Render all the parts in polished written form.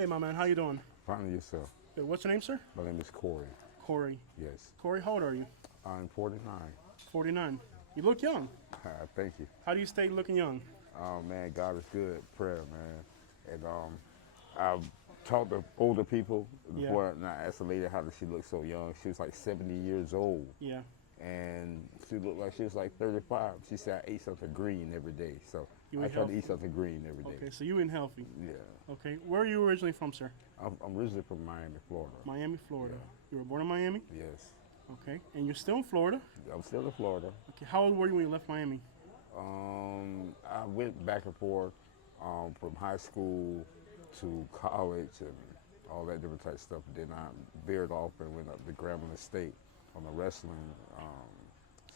Hey, my man, how you doing? Find yourself. Good. What's your name, sir? My name is Corey. Corey. Yes. Corey, how old are you? I'm 49. 49. You look young. Thank you. How do you stay looking young? Oh man, God is good. Prayer, man. And I've talked to older people Yeah. before, and I asked the lady how did she look so young. She was like 70 years old, Yeah. and she looked like she was like 35. She said I ate something green every day, so You I eat try to healthy. eat something green every day. Okay, so you eating healthy. Yeah. Okay. Where are you originally from, sir? I'm originally from Miami, Florida. Miami, Florida. Yeah. You were born in Miami? Yes. Okay. And you're still in Florida? I'm still in Florida. Okay. How old were you when you left Miami? I went back and forth from high school to college and all that different type of stuff. Then I veered off and went up to Grambling State on a wrestling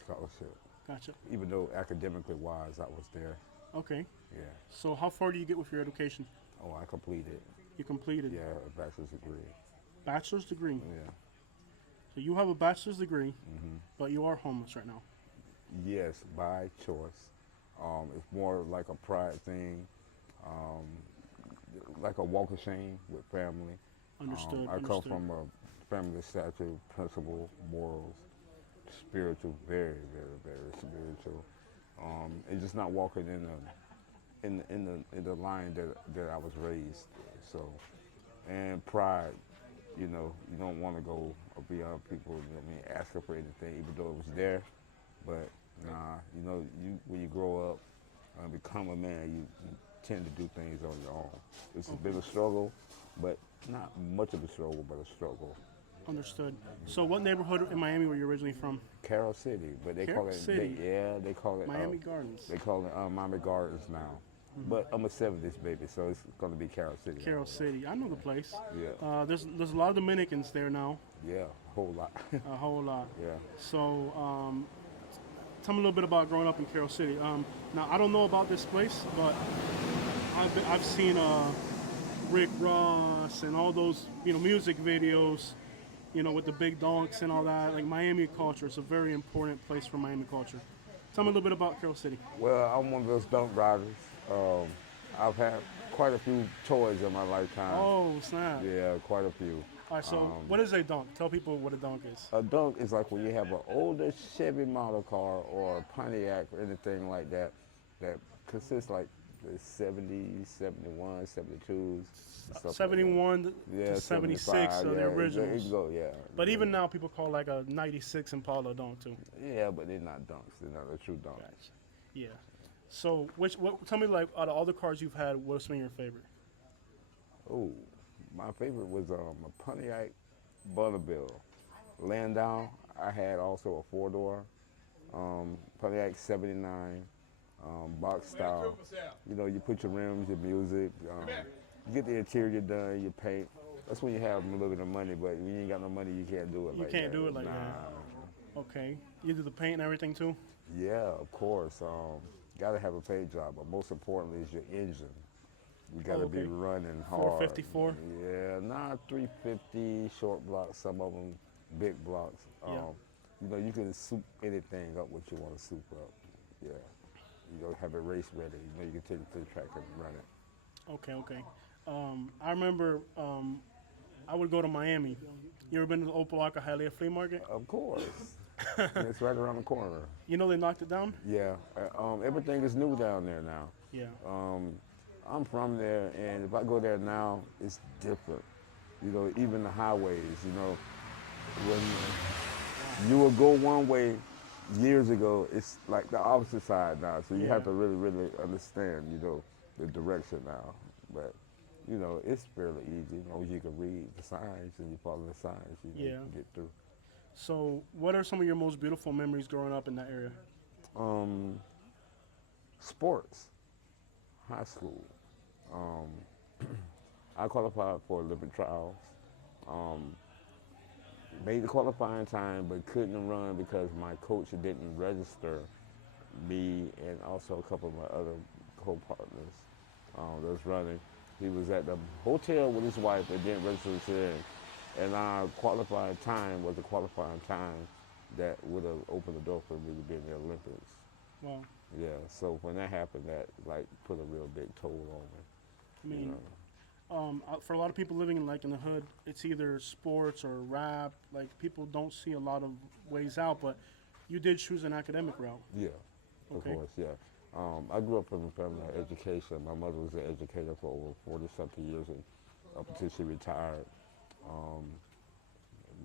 scholarship. Gotcha. Even though academically wise, I was there. Okay. Yeah. So how far do you get with your education? Oh, I completed. You completed Yeah, a bachelor's degree. bachelor's degree. Yeah. So you have a bachelor's degree, but you are homeless right now. Yes, by choice. It's more like a pride thing, um, like a walk of shame with family. Understood. I come Understood. from a family stature, principle, morals, spiritual, very, very, very spiritual. And just not walking in the line that I was raised. So, and pride, you don't want to go beyond people. You know what I mean, asking for anything, even though it was there. But nah, you when you grow up and become a man, you tend to do things on your own. This has been a struggle, but not much of a struggle, but a struggle. Understood. So what neighborhood in Miami were you originally from? Carroll City, but they Carroll call it, City. they call it, Miami Gardens. they call it Miami Gardens now. But I'm a 70s baby, so it's going to be Carroll City. Carroll City. I know the place. Yeah, There's a lot of Dominicans there now, yeah, a whole lot. a whole lot. Yeah. So tell me a little bit about growing up in Carroll City. Now I don't know about this place, but I've seen Rick Ross and all those music videos, with the big donks and all that. Like Miami culture, it's a very important place for Miami culture. Tell me a little bit about Carroll City. Well, I'm one of those dunk riders. Um, I've had quite a few toys in my lifetime. Oh snap! Yeah, quite a few. All right, so what is a dunk? Tell people what a dunk is. A dunk is like when you have an older Chevy model car or a Pontiac or anything like that that consists like the 70s, 71, 72s. Stuff like 71 that. Yeah, to 76, so yeah, the originals. it go, yeah. But even now, people call like a 96 Impala a dunk too. Yeah, but they're not dunks. They're not a true dunk. Gotcha. Yeah. So, tell me, like, out of all the cars you've had, what's been your favorite? Oh, my favorite was a Pontiac Bonneville. Laying down, I had also a four-door Pontiac 79 box style. You put your rims, your music, you get the interior done, you paint. That's when you have a little bit of money, but when you ain't got no money, you can't do it You like can't that. do it like Nah. that. Okay. You do the paint and everything too? Yeah, of course. Got to have a paint job, but most importantly is your engine. You got to be okay. running hard. 454? Yeah, 350, short blocks, some of them big blocks. Yeah. You can soup anything up what you want to soup up. Yeah. Have it race ready. You can take it to the track and run it. Okay, okay. I remember I would go to Miami. You ever been to the Opa-locka Hialeah Flea Market? Of course. And it's right around the corner. You know they knocked it down? Yeah. Everything is new down there now. Yeah. I'm from there, and if I go there now, it's different. Even the highways, when you would go one way years ago, it's like the opposite side now. So you have to really, really understand, the direction now. But, it's fairly easy. As long as you can read the signs and you follow the signs, you can get through. So, what are some of your most beautiful memories growing up in that area? Sports, high school. I qualified for Olympic trials. Made the qualifying time, but couldn't run because my coach didn't register me and also a couple of my other co-partners that was running. He was at the hotel with his wife and didn't register us in. And our qualifying time was the qualifying time that would have opened the door for me to be in the Olympics. Wow. Yeah, so when that happened, that like put a real big toll on me. I mean, For a lot of people living in like in the hood, it's either sports or rap. Like people don't see a lot of ways out, but you did choose an academic route. Yeah, of Okay. course, yeah. I grew up in a family of education. My mother was an educator for over 40 something years and up until she retired. Um,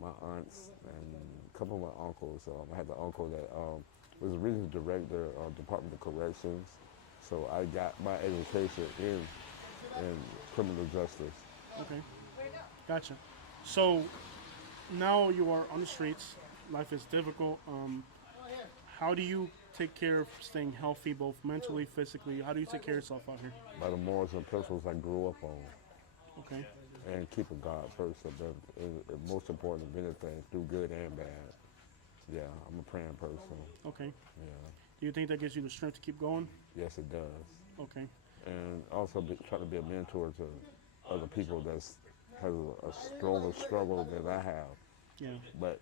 my aunts and a couple of my uncles. I had an uncle that was the regional director of Department of Corrections. So I got my education in criminal justice. Okay, gotcha. So now you are on the streets. Life is difficult. How do you take care of staying healthy, both mentally, physically? How do you take care of yourself out here? By the morals and principles I grew up on, Okay, and keeping God first, most important of anything, through good and bad. Yeah, I'm a praying person. okay. Yeah, Do you think that gives you the strength to keep going? yes, it does. Okay, And also try to be a mentor to other people that's has a stronger struggle than I have. yeah, But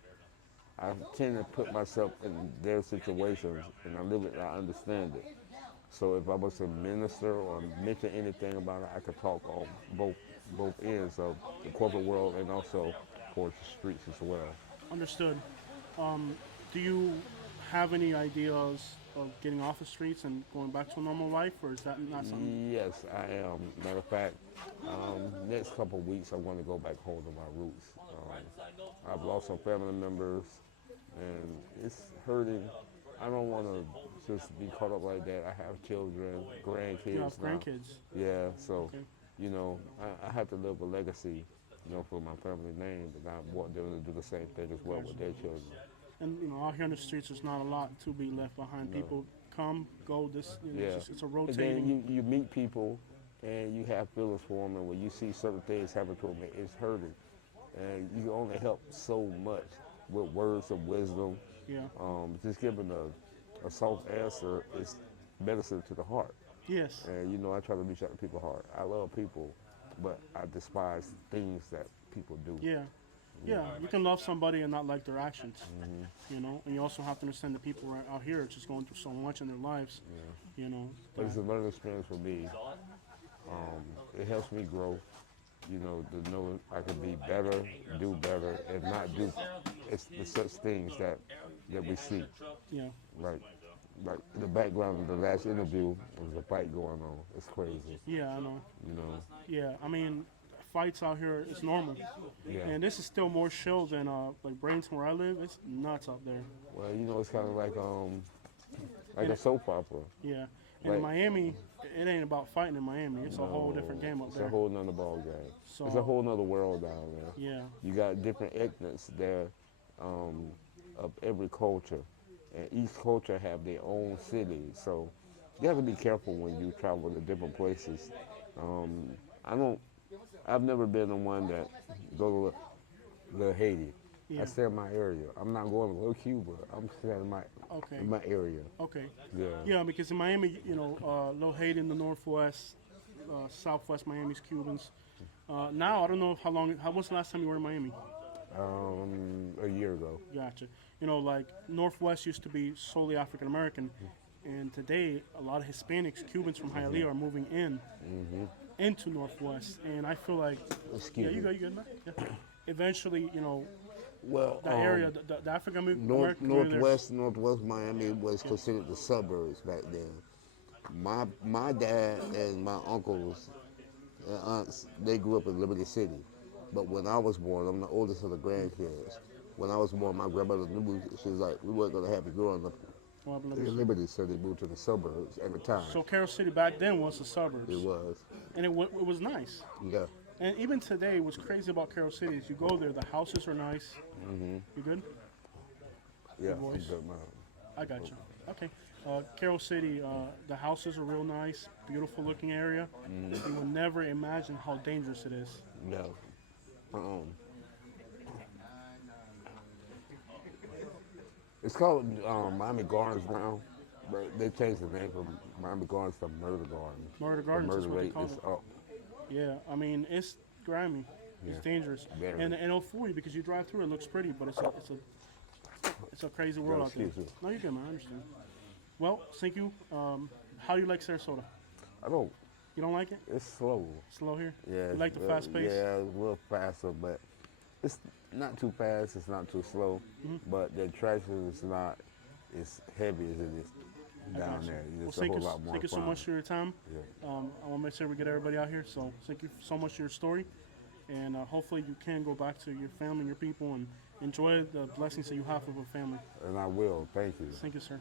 I tend to put myself in their situations, and I live it. I understand it. So if I was to minister or mention anything about it, I could talk on both ends of the corporate world and also towards the streets as well. understood. Do you have any ideas of getting off the streets and going back to a normal life, or is that not something? Yes, I am. Matter of fact, next couple of weeks I'm going to go back home to my roots. I've lost some family members, and it's hurting. I don't want to just be caught up like that. I have children, grandkids You have now. grandkids. Yeah, so Okay. I have to live a legacy, for my family name, and I want them to do the same thing as well with their children. And out here in the streets, there's not a lot to be left behind. No. People come, go. This, Yeah, it's a and rotating. then you meet people, and you have feelings for them, and when you see certain things happen to them, it's hurting, and you can only help so much with words of wisdom. Yeah. Just giving a soft answer is medicine to the heart. Yes. And I try to reach out to people's heart. I love people, but I despise things that people do. Yeah. Yeah. You can love somebody and not like their actions. And you also have to understand that people out here are just going through so much in their lives. But it's a learning experience for me. It helps me grow. To know I can be better, do better, and not do it's the such things that we see. Yeah. Like the background of the last interview was a fight going on. It's crazy. Yeah. I know. You know. Yeah. I mean, fights out here is normal. Yeah. And this is still more chill than like Bradenton where I live. It's nuts out there. Well, it's kind of like a soap opera. Yeah. And Like- in Miami, it ain't about fighting in Miami. It's a whole different game up It's there. a whole nother ball game. So- It's a whole nother world down there. Yeah. You got different ethnics there of every culture, and each culture have their own city. So you have to be careful when you travel to different places. I've never been the one that go to Little Haiti. Yeah. I stay in my area. I'm not going to Little Cuba. I'm staying Okay. in my area. Okay. Yeah. Yeah, because in Miami, Little Haiti in the northwest, southwest Miami's Cubans. Now I don't know how when's the last time you were in Miami? A year ago. Gotcha. Like Northwest used to be solely African American, and today a lot of Hispanics, Cubans from Hialeah are moving into Northwest, and I feel like Excuse yeah, you me. go, you good, man. Yeah. Eventually, Well, that area, the African American community there- Northwest Miami was considered the suburbs back then. My dad and my uncles and aunts, they grew up in Liberty City. But when I was born, I'm the oldest of the grandkids. When I was born, my grandmother knew, she was like, we weren't going to have you growing up Well, in Liberty, so they moved to the suburbs at the time. So Carroll City back then was the suburbs, It was, and it was nice. yeah. And even today, what's crazy about Carroll City is you go there, the houses are nice. You good? Yeah. voice. I'm good, man. I got you. Okay. Carroll City, the houses are real nice, beautiful looking area. You will never imagine how dangerous it is. No. It's called Miami Gardens now, but they changed the name from Miami Gardens to Murder Gardens. Murder The Gardens is murder what they rate call is it. up. Yeah, I mean it's grimy, it's Yeah. dangerous, Very. and it'll fool you because you drive through it looks pretty, but it's a crazy world out there. excuse me. No, you're good, man. I understand. Well, thank you. How do you like Sarasota? I don't. You don't like it? It's slow. Slow here? Yeah. You it's like the real- fast pace? Yeah, it's a little faster, but it's not too fast. It's not too slow. But the attraction is not as heavy as it is I down got you. there. Well, It's a whole lot more thank you so fun. much for your time. Yeah. I want to make sure we get everybody out here. So thank you so much for your story, and hopefully you can go back to your family, your people, and enjoy the blessings that you have of a family. And I will. Thank you. Thank you, sir.